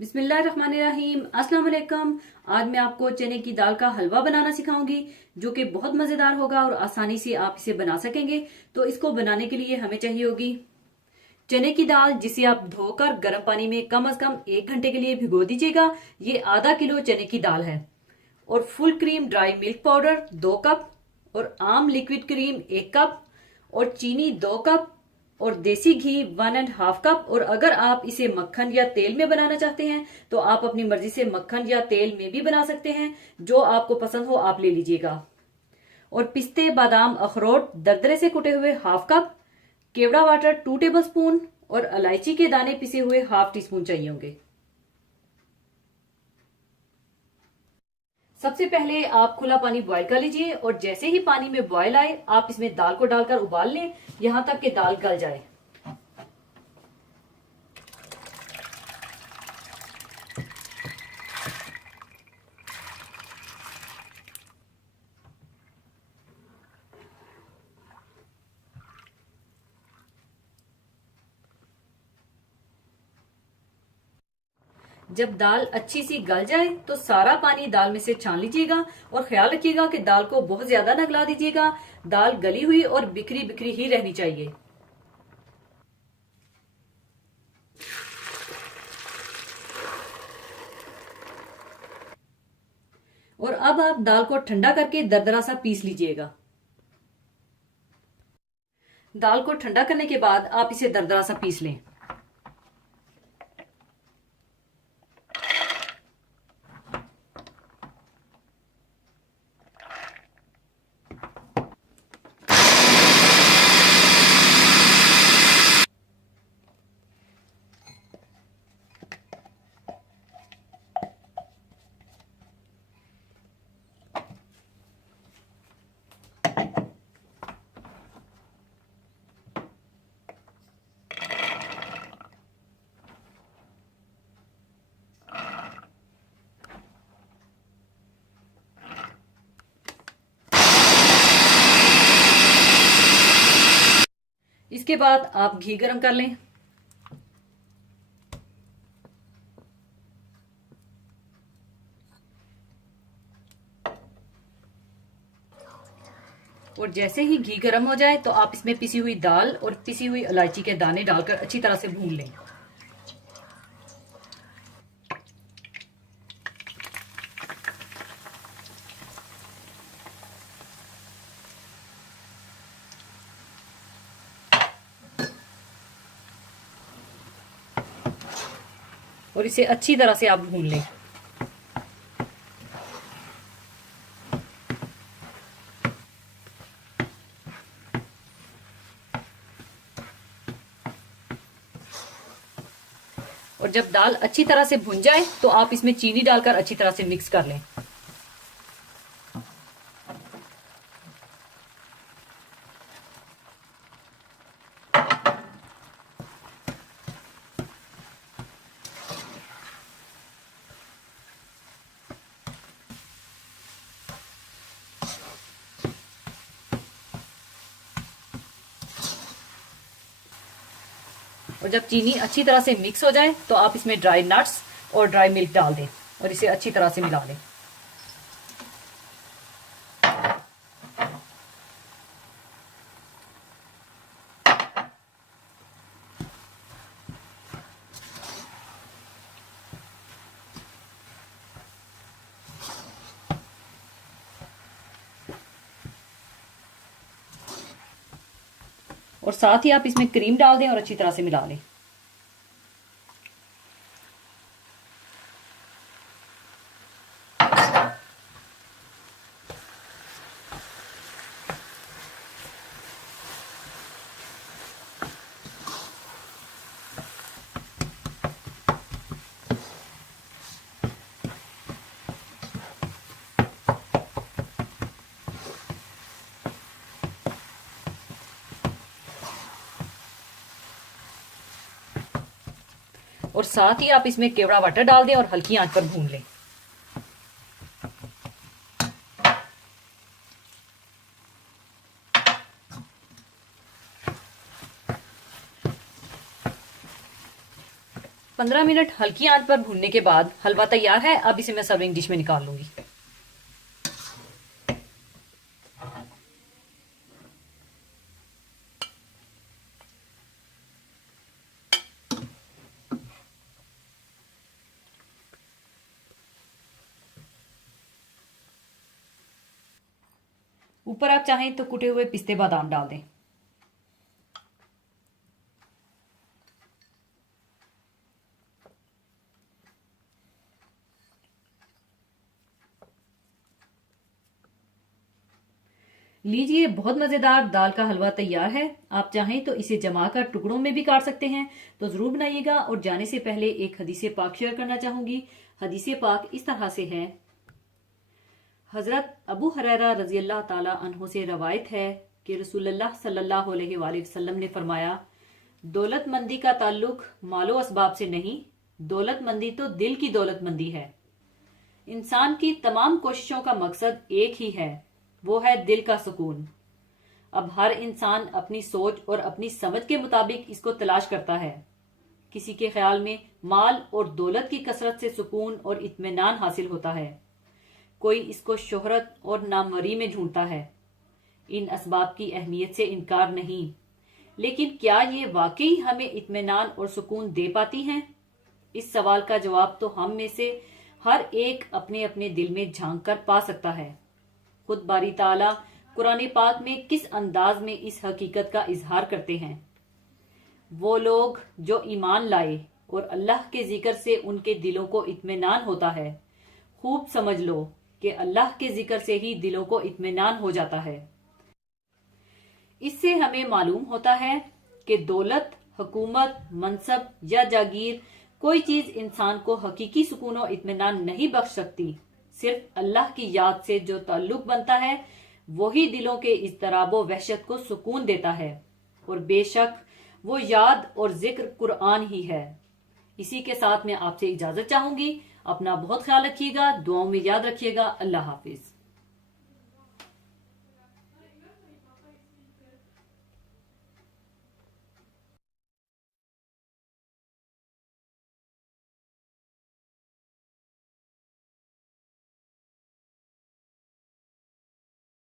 बिस्मिल्लाहिर्रहमानिर्रहीम। अस्सलाम वालेकुम। आज मैं आपको चने की दाल का हलवा बनाना सिखाऊंगी जो कि बहुत मजेदार होगा और आसानी से आप इसे बना सकेंगे। तो इसको बनाने के लिए हमें चाहिए होगी चने की दाल, जिसे आप धोकर गर्म पानी में कम से कम 1 घंटे के लिए भिगो दीजिएगा। ये आधा किलो चने की दाल है। और full cream dry milk powder 2 cup, और आम लिक्विड क्रीम 1 कप, और चीनी 2 कप, और देसी घी 1.5 कप। और अगर आप इसे मक्खन या तेल में बनाना चाहते हैं तो आप अपनी मर्जी से मक्खन या तेल में भी बना सकते हैं, जो आपको पसंद हो आप ले लीजिएगा। और पिस्ते, बादाम, अखरोट दरदरे से कुटे हुए 1/2 कप, केवड़ा वाटर 2 टेबल स्पून, और इलायची के दाने पिसे हुए 1/2 टी स्पून चाहिए होंगे। सबसे पहले आप खुला पानी बॉयल कर लीजिए, और जैसे ही पानी में बॉयल आए आप इसमें दाल को डालकर उबाल लें यहां तक कि दाल गल जाए। जब दाल अच्छी सी गल जाए तो सारा पानी दाल में से छान लीजिएगा, और ख्याल रखिएगा कि दाल को बहुत ज्यादा न गला दीजिएगा। दाल गली हुई और बिखरी बिखरी ही रहनी चाहिए। और अब आप दाल को ठंडा करके दरदरा सा पीस लीजिएगा। दाल को ठंडा करने के बाद आप इसे दरदरा सा पीस लें। इसके बाद आप घी गरम कर लें। और जैसे ही घी गरम हो जाए तो आप इसमें पिसी हुई दाल और पिसी हुई इलायची के दाने डालकर अच्छी तरह से भून लें। और इसे अच्छी तरह से आप भून लें। और जब दाल अच्छी तरह से भुन जाए तो आप इसमें चीनी डालकर अच्छी तरह से मिक्स कर लें। और जब चीनी अच्छी तरह से मिक्स हो जाए तो आप इसमें ड्राई नट्स और ड्राई मिल्क डाल दें और इसे अच्छी तरह से मिला लें। और साथ ही आप इसमें क्रीम डाल दें और अच्छी तरह से मिला लें। और साथ ही आप इसमें केवड़ा वाटर डाल दें और हल्की आंच पर भून लें। 15 मिनट हल्की आंच पर भूनने के बाद हलवा तैयार है। अब इसे मैं सर्विंग डिश में निकाल लूंगी। ऊपर आप चाहें तो कुटे हुए पिस्ते बादाम डाल दें। लीजिए, बहुत मजेदार दाल का हलवा तैयार है। आप चाहें तो इसे जमाकर टुकड़ों में भी काट सकते हैं, तो जरूर बनाइएगा। और जाने से पहले एक हदीसे पाक शेयर करना चाहूंगी। हदीसे पाक इस तरह से है। हजरत अबू हुरैरा रजी अल्लाह ताला अन्हो से रवायत है कि रसूलुल्लाह सल्लल्लाहु अलैहि वसल्लम ने फरमाया, दौलतमंदी का ताल्लुक मालो असबाब से नहीं, दौलतमंदी तो दिल की दौलतमंदी है। इंसान की तमाम कोशिशों का मकसद एक ही है, वो है दिल का सुकून। अब हर इंसान अपनी सोच और अपनी समझ के मुताबिक इसको तलाश करता है। किसी के ख्याल में माल और दौलत की कसरत से सुकून और इत्मीनान हासिल होता है, कोई इसको शोहरत और नामवरी में ढूंढता है। इन असबाब की अहमियत से इनकार नहीं, लेकिन क्या ये वाकई हमें इत्मीनान और सुकून दे पाती हैं? इस सवाल का जवाब तो हम में से हर एक अपने अपने दिल में झांक कर पा सकता है। खुद बारी ताला कुरान पाक में किस अंदाज में इस हकीकत का इजहार करते हैं। वो लोग जो ईमान लाए और अल्लाह के जिक्र से उनके दिलों को इत्मीनान होता है, खूब समझ लो कि अल्लाह के जिक्र से ही दिलों को इत्मीनान हो जाता है। इससे हमें मालूम होता है कि दौलत, हुकूमत, मनसब या जागीर कोई चीज इंसान को हकीकी सुकून और इत्मीनान नहीं बख्श सकती। सिर्फ अल्लाह की याद से जो ताल्लुक बनता है वही दिलों के इज़्तिराब व वहशत को सुकून देता है। और बेशक वो याद और जिक्र कुरान ही है। इसी के साथ मैं आपसे इजाजत चाहूंगी। अपना बहुत ख्याल रखिएगा, दुआओं में याद रखिएगा। अल्लाह हाफिज।